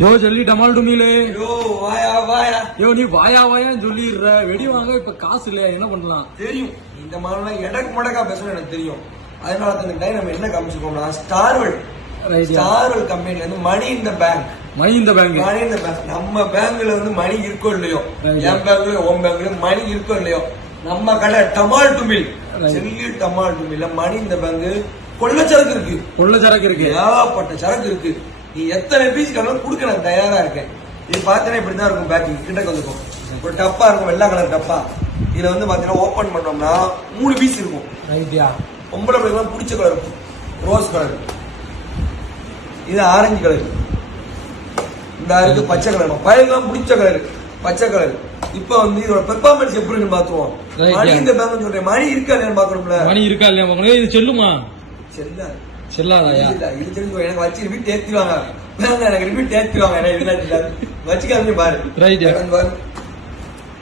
யோ சொல்லி டமால் டுமிலே யோ வாயா வாயா. யோ நீ வாயா வாயான்னு சொல்லிடுற. வெடி வாங்க இப்ப காசு இல்லையா, என்ன பண்ணலாம்? தெரியும் இந்த மாதிரிலாம் எடக்கு மடக்கா பேசணும் எனக்கு தெரியும். அதனால தான் டைம் நம்ம என்ன காமிச்சிருக்கோம்னா ஸ்டார்வெல் கம்பெனில இருந்து மணி இந்த பேங்க். மணி இந்த பேங்க் நம்ம பேங்க்ல வந்து மணி இருக்கோ இல்லையோ, என் பேங்க்ல உன் பேங்க்ல மணி இருக்கோ இல்லையோ, நம்ம கடை டமால் டுமில் செல்லி டமால் டுமில்ல மணி இந்த பேங்க் கொள்ள சரக்கு இருக்கு ஏகப்பட்ட சரக்கு இருக்கு. நீ எத்தனை பீஸ் கலர் கொடுக்க நான் தயாரா இருக்கேன். இது பாத்தீங்கன்னா இப்படிதான் இருக்கும். பேக்கிங் கிட்ட வந்துக்கும் ஒரு டப்பா இருக்கும், வெள்ளை கலர் டப்பா. இதுல வந்து பாத்தீங்கன்னா ஓபன் பண்ணோம்னா 3 பீஸ் இருக்கும். பொம்பளை பிள்ளைங்க பிடிச்ச கலர் ரோஸ் கலர், இது ஆரஞ்சு கலர், இந்த இருக்கு பச்சை கலர். பையன்லாம் பிடிச்ச கலர் பச்சை கலர். இப்ப வந்து இதோட பெர்ஃபார்மன்ஸ் எப்படி இருக்குன்னு பாத்துவோம். மணி இந்த பேங்க் சொல்றேன், மணி இருக்கா இல்லையான்னு பாக்கணும்ல. மணி இருக்கா இல்லையா, இது செல்லுமா செல்லாதாயா? இது தெரிஞ்சு எனக்கு வச்சு ரிப்பீட் ஏத்திடுவாங்க. எனக்கு ரிப்பீட் ஏத்திடுவாங்க. வச்சுக்காதீங்க பாரு.